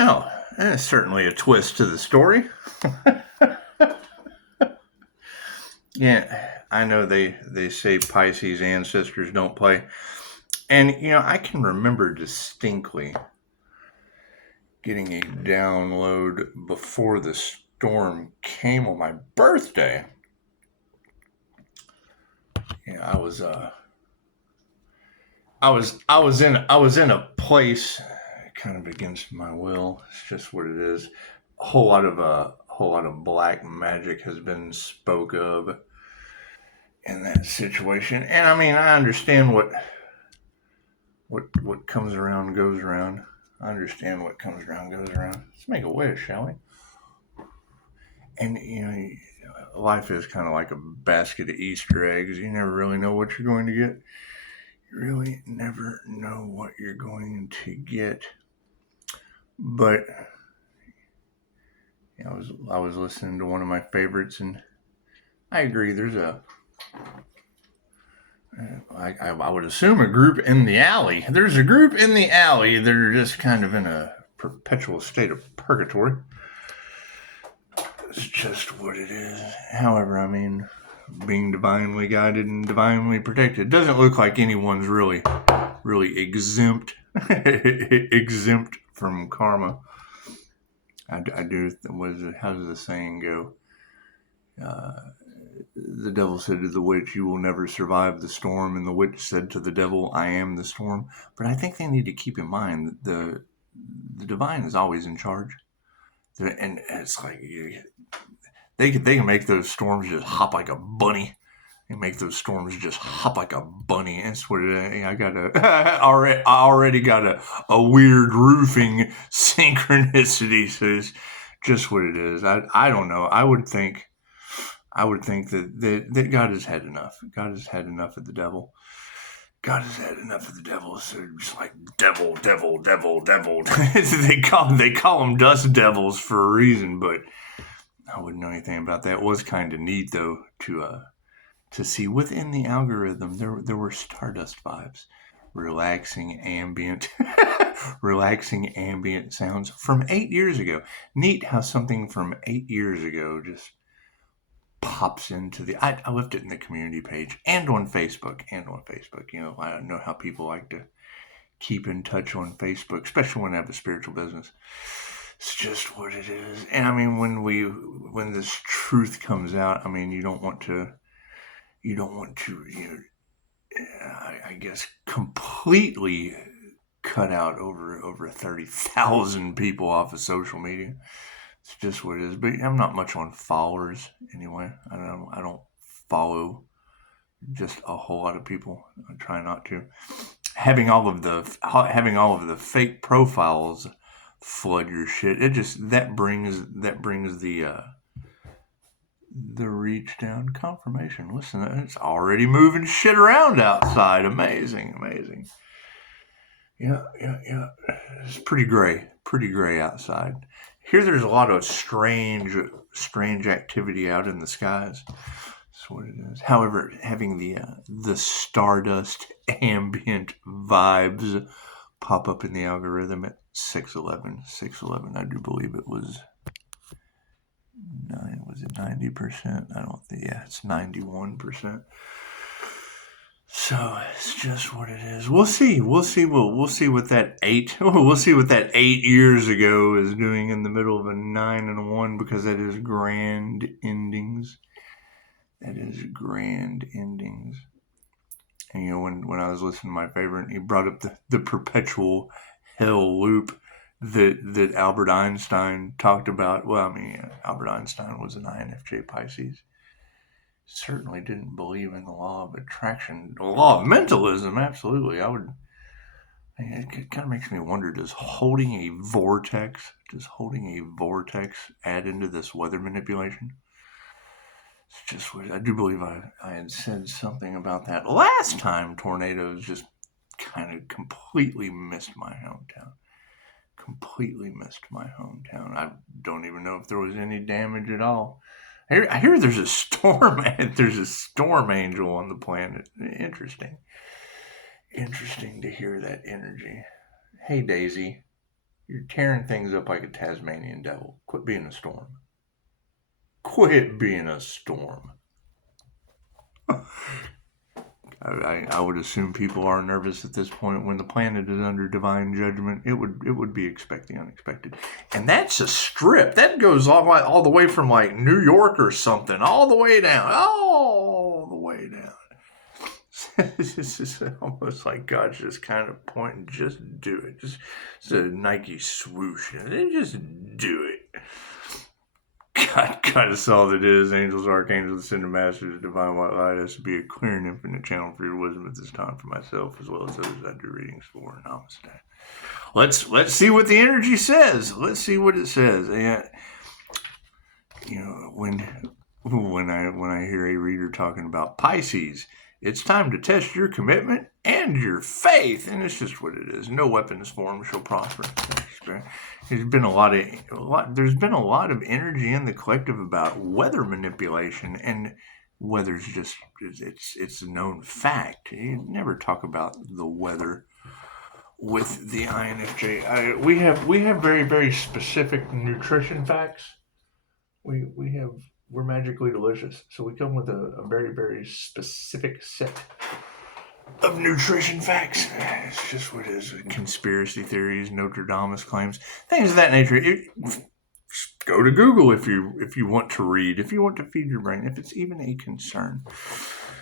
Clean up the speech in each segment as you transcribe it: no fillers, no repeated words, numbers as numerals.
Well, there's certainly a twist to the story. Yeah, I know they say Pisces ancestors don't play. And, I can remember distinctly getting a download before the storm came on my birthday. I was in a place kind of against my will. It's just what it is. A whole lot of black magic has been spoke of in that situation. And I mean, I understand what comes around goes around. I understand what comes around goes around. Let's make a wish, shall we? And life is kind of like a basket of Easter eggs. You never really know what you're going to get. You really never know what you're going to get. But I was listening to one of my favorites, and I agree. There's I would assume a group in the alley. There's a group in the alley that are just kind of in a perpetual state of purgatory. It's just what it is. However, I mean, being divinely guided and divinely protected, it doesn't look like anyone's really exempt from karma. I do. How does the saying go? The devil said to the witch, "You will never survive the storm," and the witch said to the devil, "I am the storm." But I think they need to keep in mind that the divine is always in charge, and it's like they can make those storms just hop like a bunny. They make those storms just hop like a bunny. That's what it is. I already got a weird roofing synchronicity. So it's just what it is. I don't know. I would think that God has had enough. God has had enough of the devil. God has had enough of the devil. So just like devil. they call them dust devils for a reason, but I wouldn't know anything about that. It was kind of neat though to see within the algorithm there were stardust vibes, relaxing ambient sounds from 8 years ago. Neat how something from 8 years ago just pops into the. I left it in the community page and on Facebook. I know how people like to keep in touch on Facebook, especially when they have a spiritual business. It's just what it is. And I mean, when this truth comes out, I mean, you don't want to, I guess, completely cut out over 30,000 people off of social media. It's just what it is. But I'm not much on followers anyway. I don't follow just a whole lot of people. I try not to. Having all of the fake profiles flood your shit. It just that brings the reach down confirmation. Listen, it's already moving shit around outside. Amazing. Yeah. It's pretty gray outside. Here there's a lot of strange activity out in the skies. That's what it is. However, having the stardust ambient vibes pop up in the algorithm at 611, I do believe it was 9. Was it 90%? I don't think. Yeah, it's 91%. So it's just what it is. We'll see. We'll see what that 8. We'll see what that 8 years ago is doing in the middle of a 9 and a 1, because that is grand endings. And when I was listening to my favorite, he brought up the perpetual hell loop that Albert Einstein talked about. Well, I mean, Albert Einstein was an INFJ Pisces. Certainly didn't believe in the law of attraction, the law of mentalism. Absolutely, it kind of makes me wonder: does holding a vortex add into this weather manipulation? It's just weird. I do believe I had said something about that last time. Tornadoes just kind of completely missed my hometown. I don't even know if there was any damage at all. I hear there's a storm. There's a storm angel on the planet. Interesting to hear that energy. Hey, Daisy, You're tearing things up like a Tasmanian devil. Quit being a storm. Quit being a storm. I would assume people are nervous at this point. When the planet is under divine judgment, it would be expect the unexpected. And that's a strip. That goes all the way from like New York or something, all the way down. All the way down. It's just almost like God's just kind of pointing, just do it. Just a Nike swoosh. Just do it. God is all that is. Angels, archangels, ascended masters, divine white light has to be a clear and infinite channel for your wisdom at this time for myself as well as others I do readings for. Namaste. Let's see what the energy says. Let's see what it says. And when I hear a reader talking about Pisces, it's time to test your commitment and your faith, and it's just what it is. No weapons formed shall prosper. There's been a lot of energy in the collective about weather manipulation, and weather's just it's a known fact. You never talk about the weather with the INFJ. We have very, very specific nutrition facts. We're magically delicious, so we come with a very, very specific set of nutrition facts. It's just what it is. Conspiracy theories, Notre Dame's claims, things of that nature. Go to Google if you want to read, if you want to feed your brain, if it's even a concern.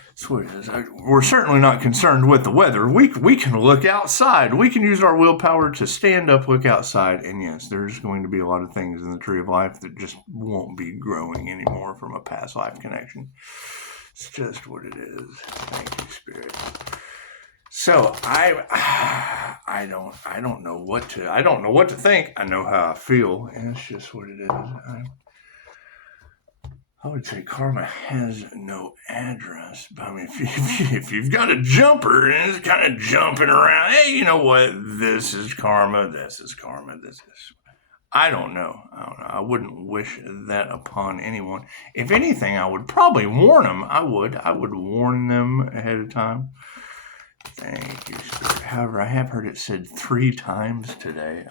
That's what it is. We're certainly not concerned with the weather. We can look outside. We can use our willpower to stand up, look outside, and yes, there's going to be a lot of things in the tree of life that just won't be growing anymore from a past life connection. It's just what it is. Thank you, Spirit. So I don't know what to think. I know how I feel, and it's just what it is. I would say karma has no address. But I mean, if you've got a jumper and it's kind of jumping around, hey, you know what? This is karma. This is karma. This is. I don't know. I wouldn't wish that upon anyone. If anything, I would probably warn them. I would warn them ahead of time. Thank you, Spirit. However, I have heard it said 3 times today.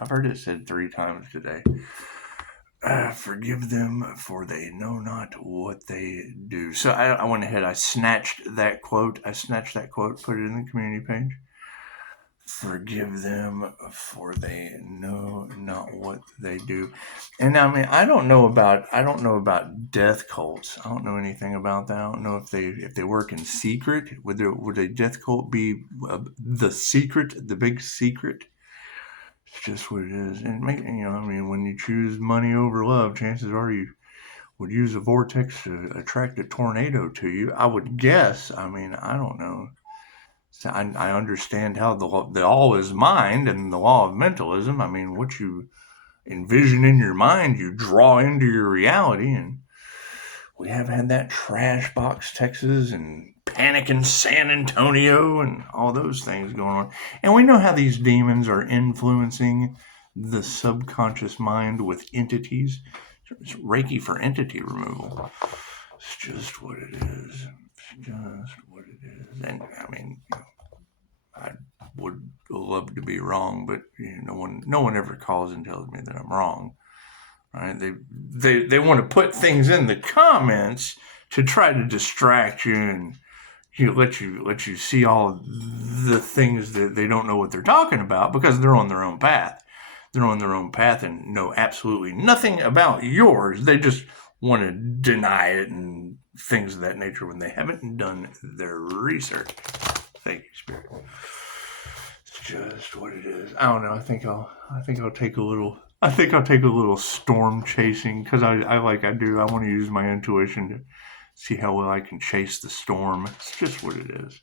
Forgive them, for they know not what they do. So I went ahead. I snatched that quote. Put it in the community page. Forgive them, for they know not what they do. And I mean, I don't know about death cults. I don't know anything about that. I don't know if they work in secret. Would a death cult be the secret, the big secret? It's just what it is. And when you choose money over love, chances are you would use a vortex to attract a tornado to you. I would guess. I mean, I don't know. So I understand how the all is mind and the law of mentalism. I mean, what you envision in your mind, you draw into your reality. And we have had that trash box Texas and panic in San Antonio and all those things going on. And we know how these demons are influencing the subconscious mind with entities. It's Reiki for entity removal. It's just what it is. And I mean, I would love to be wrong, but no one ever calls and tells me that I'm wrong. Right? They want to put things in the comments to try to distract you and let you see all the things that they don't know what they're talking about because they're on their own path. They're on their own path and know absolutely nothing about yours. They just want to deny it and things of that nature when they haven't done their research. Thank you, Spirit. It's just what it is. I don't know. I think I'll take a little storm chasing because I want to use my intuition to see how well I can chase the storm. It's just what it is.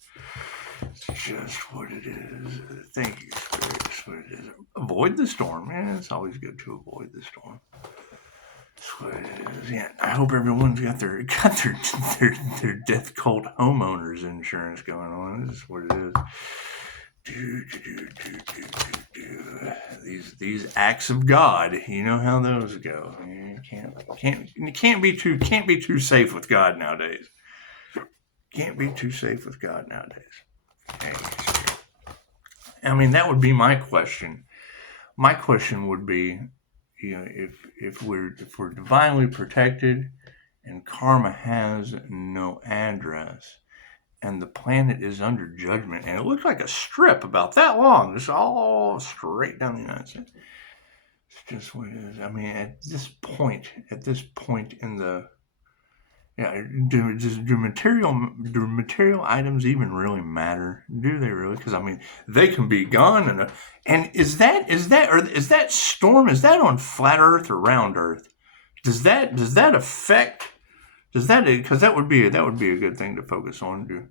Thank you, Spirit. It's what it is. Avoid the storm, man. It's always good to avoid the storm. That's what it is. Yeah, I hope everyone's got their death cult homeowners insurance going on. This is what it is. These acts of God, you know how those go. You can't be too safe with God nowadays. Can't be too safe with God nowadays. Okay. I mean, that would be my question. My question would be, if we're divinely protected and karma has no address and the planet is under judgment and it looks like a strip about that long, just all straight down the United States. It's just what it is. I mean, at this point in the do material items even really matter? Do they really? Because I mean, they can be gone, and is that storm? Is that on flat Earth or round Earth? Does that affect? Because that would be a good thing to focus on. Do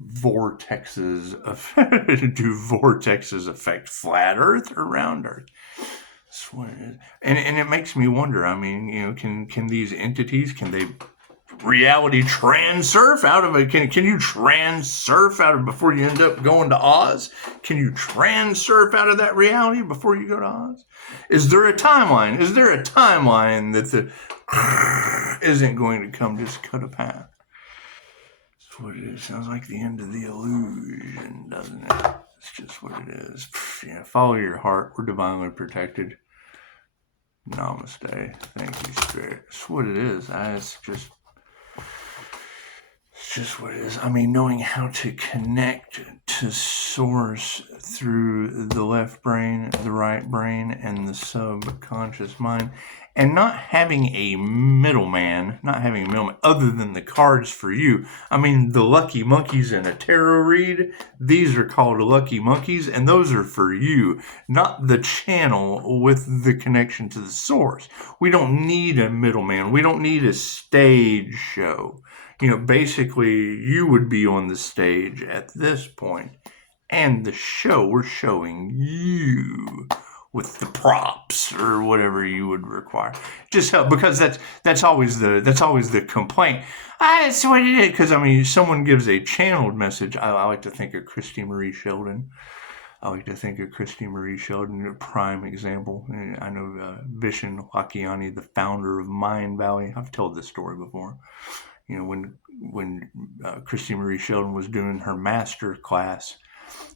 vortexes affect flat Earth or round Earth? That's what it is. And it makes me wonder. I mean, can these entities, can they reality transurf out of it? Can you transurf out of before you end up going to Oz? Can you transurf out of that reality before you go to Oz? Is there a timeline? That the isn't going to come just cut a path? That's what it is. Sounds like the end of the illusion, doesn't it? It's just what it is. Yeah, follow your heart. We're divinely protected. Namaste. Thank you, Spirit. It's what it is. It's just what it is. I mean, knowing how to connect to Source through the left brain, the right brain, and the subconscious mind, and not having a middleman other than the cards for you. I mean, the lucky monkeys in a tarot read, these are called lucky monkeys, and those are for you, not the channel with the connection to the source. We don't need a middleman. We don't need a stage show. Basically, you would be on the stage at this point, and the show, we're showing you with the props or whatever you would require. Just help, because that's always the complaint. That's what it is. Because I mean, someone gives a channeled message. I like to think of Christy Marie Sheldon. A prime example. I know Vishen Lakhiani, the founder of Mind Valley. I've told this story before. When Christy Marie Sheldon was doing her master class,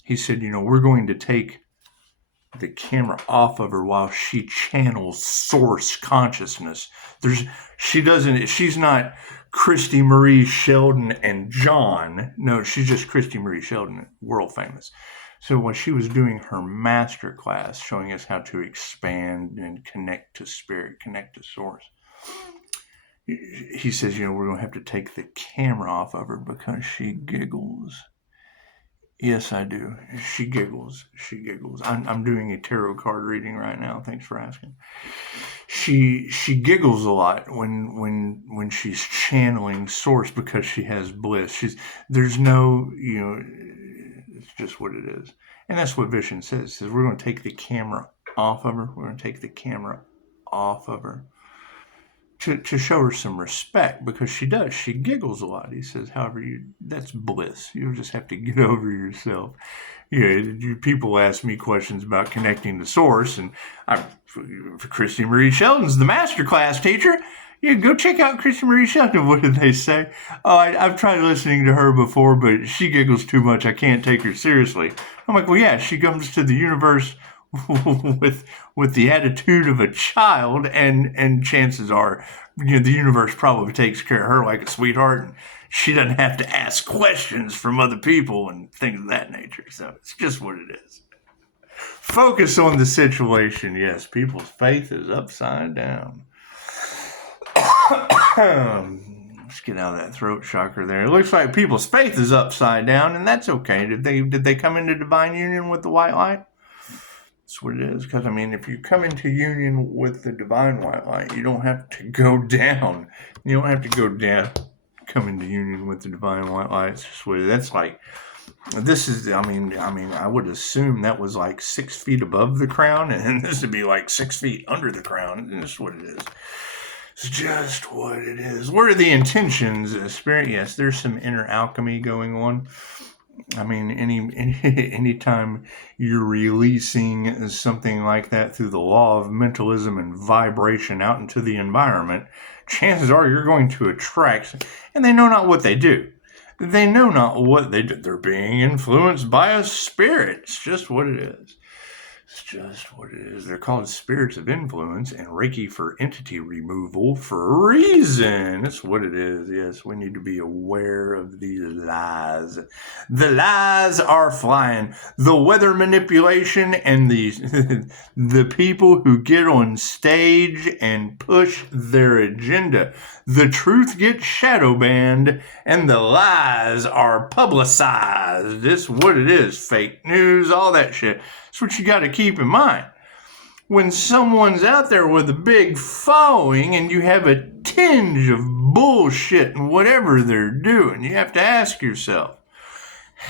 he said, we're going to take the camera off of her while she channels source consciousness. She's not Christy Marie Sheldon and John. No, she's just Christy Marie Sheldon, world famous. So when she was doing her master class, showing us how to expand and connect to spirit, connect to source, he says, we're going to have to take the camera off of her because she giggles. Yes, I do. She giggles. I'm doing a tarot card reading right now. Thanks for asking. She giggles a lot when she's channeling source because she has bliss. There's no, it's just what it is. And that's what Vishen says. We're going to take the camera off of her. To show her some respect, because she does. She giggles a lot. He says, however, that's bliss. You'll just have to get over yourself. People ask me questions about connecting to source, and Christy Marie Sheldon's the masterclass teacher. Go check out Christy Marie Sheldon. What did they say? Oh, I've tried listening to her before, but she giggles too much. I can't take her seriously. I'm like, well, yeah, she comes to the universe with the attitude of a child, and chances are, the universe probably takes care of her like a sweetheart, and she doesn't have to ask questions from other people and things of that nature. So it's just what it is. Focus on the situation. Yes, people's faith is upside down. Let's get out of that throat chakra there. It looks like people's faith is upside down, and that's okay. Did they come into divine union with the white light? That's what it is. Because, I mean, if you come into union with the divine white light, you don't have to go down. You don't have to go down. Come into union with the divine white light. It's just what it is. That's like, this is, I mean, I would assume that was like 6 feet above the crown, and this would be like 6 feet under the crown. That's what it is. It's just what it is. What are the intentions, Spirit? Yes, there's some inner alchemy going on. I mean, anytime you're releasing something like that through the law of mentalism and vibration out into the environment, chances are you're going to attract, and they know not what they do. They're being influenced by a spirit. It's just what it is. It's just what it is. They're called spirits of influence and Reiki for entity removal for a reason. That's what it is. Yes, we need to be aware of these lies. The lies are flying. The weather manipulation and the people who get on stage and push their agenda. The truth gets shadow banned and the lies are publicized. That's what it is. Fake news, all that shit. That's what you got to keep in mind. When someone's out there with a big following and you have a tinge of bullshit in whatever they're doing, you have to ask yourself,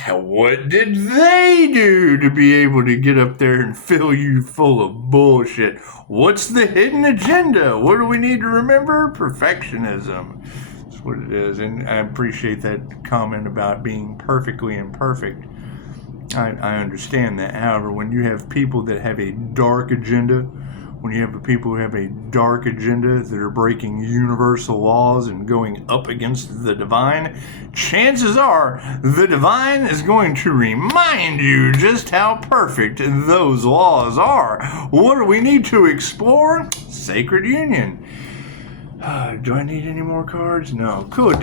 what did they do to be able to get up there and fill you full of bullshit? What's the hidden agenda? What do we need to remember? Perfectionism. That's what it is. And I appreciate that comment about being perfectly imperfect. I understand that. However, when you have people that have a dark agenda, when you have people who have a dark agenda that are breaking universal laws and going up against the divine, chances are the divine is going to remind you just how perfect those laws are. What do we need to explore? Sacred union. Do I need any more cards? No. Cool.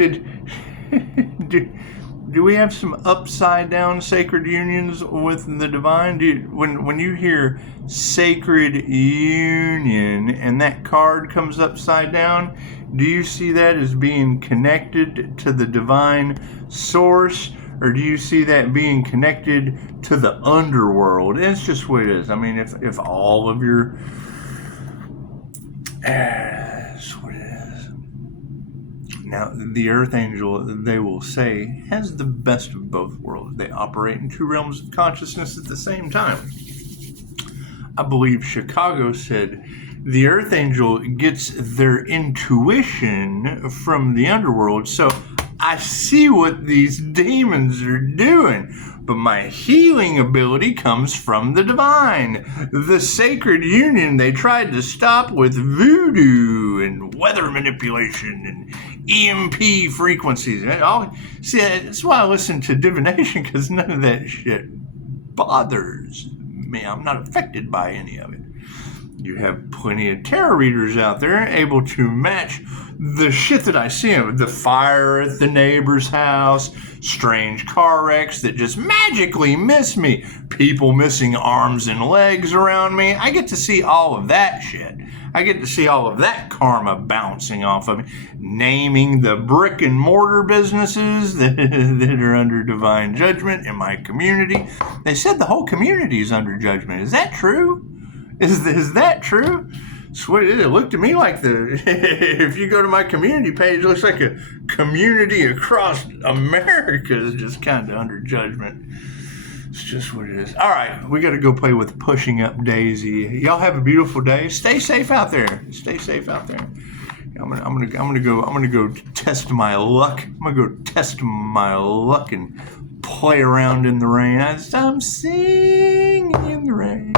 Do we have some upside down sacred unions with the divine? When you hear sacred union and that card comes upside down, do you see that as being connected to the divine source, or do you see that being connected to the underworld? It's just what it is. I mean, if all of your that's what it is. Now, the Earth Angel, they will say, has the best of both worlds. They operate in two realms of consciousness at the same time. I believe Chicago said the Earth Angel gets their intuition from the underworld. So I see what these demons are doing, but my healing ability comes from the divine. The sacred union they tried to stop with voodoo and weather manipulation and EMP frequencies. See, that's why I listen to divination, because none of that shit bothers me. I'm not affected by any of it. You have plenty of tarot readers out there able to match the shit that I see. The fire at the neighbor's house, strange car wrecks that just magically miss me, people missing arms and legs around me. I get to see all of that shit. I get to see all of that karma bouncing off of me. Naming the brick and mortar businesses that are under divine judgment in my community. They said the whole community is under judgment. Is that true? Is that true? Sweet, it looked to me like if you go to my community page, it looks like a community across America is just kind of under judgment. It's just what it is. All right, we got to go play with Pushing Up Daisy. Y'all have a beautiful day. Stay safe out there. Stay safe out there. I'm gonna go test my luck. I'm gonna go test my luck and play around in the rain. I'm singing in the rain.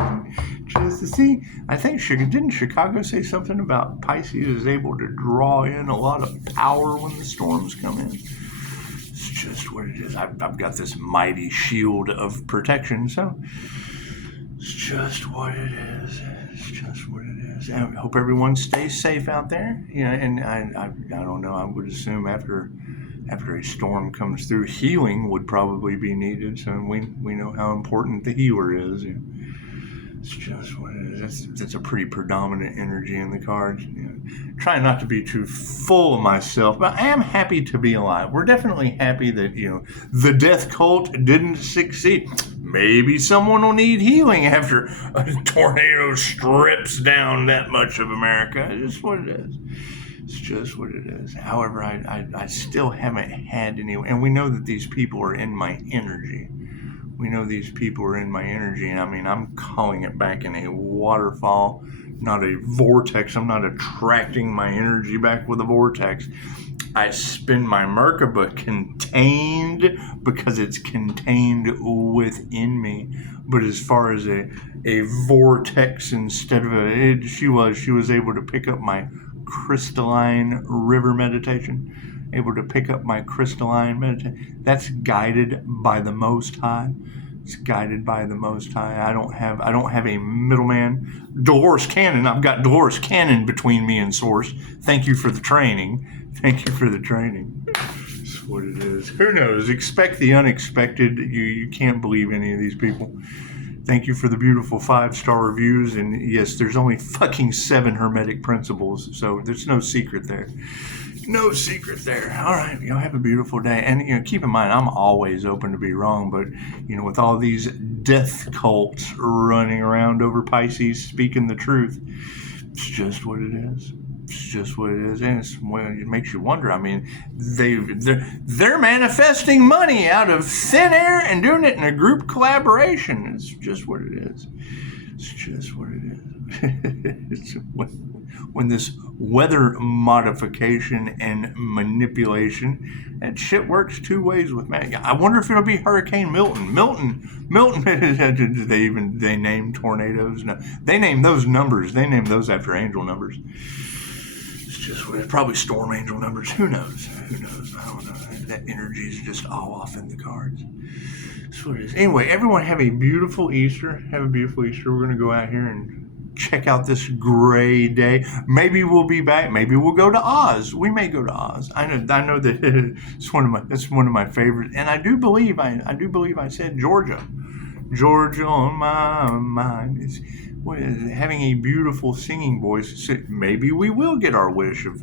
Just to see. I think didn't Chicago say something about Pisces is able to draw in a lot of power when the storms come in? It's just what it is. I've got this mighty shield of protection, so it's just what it is. It's just what it is. I hope everyone stays safe out there. Yeah, and I don't know. I would assume after a storm comes through, healing would probably be needed. So we know how important the healer is. It's just what it is. That's a pretty predominant energy in the cards. Trying not to be too full of myself, but I am happy to be alive. We're definitely happy that, the death cult didn't succeed. Maybe someone will need healing after a tornado strips down that much of America. It's just what it is. It's just what it is. However, I still haven't had any, and we know that these people are in my energy. We know these people are in my energy, and I mean, I'm calling it back in a waterfall, not a vortex. I'm not attracting my energy back with a vortex. I spin my Merkaba contained because it's contained within me. But as far as a vortex instead of she was able to pick up my crystalline river meditation. Able to pick up my crystalline meditation. That's guided by the Most High. It's guided by the Most High. I don't have a middleman. Dolores Cannon. I've got Dolores Cannon between me and Source. Thank you for the training. Thank you for the training. That's what it is. Who knows? Expect the unexpected. You can't believe any of these people. Thank you for the beautiful 5-star reviews. And yes, there's only fucking 7 Hermetic principles, so there's no secret there. No secret there. All right, y'all have a beautiful day. And, keep in mind, I'm always open to be wrong, but, with all these death cults running around over Pisces speaking the truth, it's just what it is. It's just what it is. And it makes you wonder. I mean, they're manifesting money out of thin air and doing it in a group collaboration. It's just what it is. It's just what it is. It's when this weather modification and manipulation, that shit works 2 ways with man. I wonder if it'll be Hurricane Milton. Milton. They name tornadoes. No, they name those numbers. They name those after angel numbers. It's just probably storm angel numbers. Who knows? I don't know. That energy is just all off in the cards. That's what it is. Anyway, everyone have a beautiful Easter. Have a beautiful Easter. We're going to go out here and check out this gray day. Maybe we'll be back. Maybe we'll go to Oz. We may go to Oz. I know that it's one of my favorites. And I do believe I said Georgia. Georgia on my mind. It's having a beautiful singing voice. So maybe we will get our wish of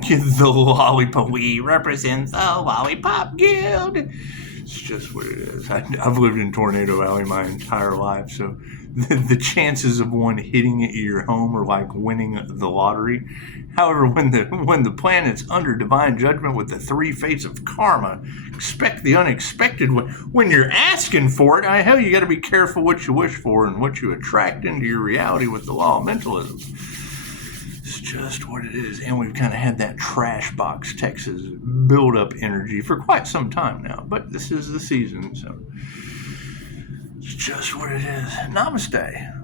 the lollipop. We represent the Lollipop Guild. It's just what it is. I've lived in Tornado Valley my entire life, so the chances of one hitting your home are like winning the lottery. However, when the planet's under divine judgment with the 3 fates of karma, expect the unexpected. When you're asking for it, hell, you got to be careful what you wish for and what you attract into your reality with the law of mentalism. It's just what it is. And we've kind of had that trash box Texas build up energy for quite some time now. But this is the season, so it's just what it is. Namaste.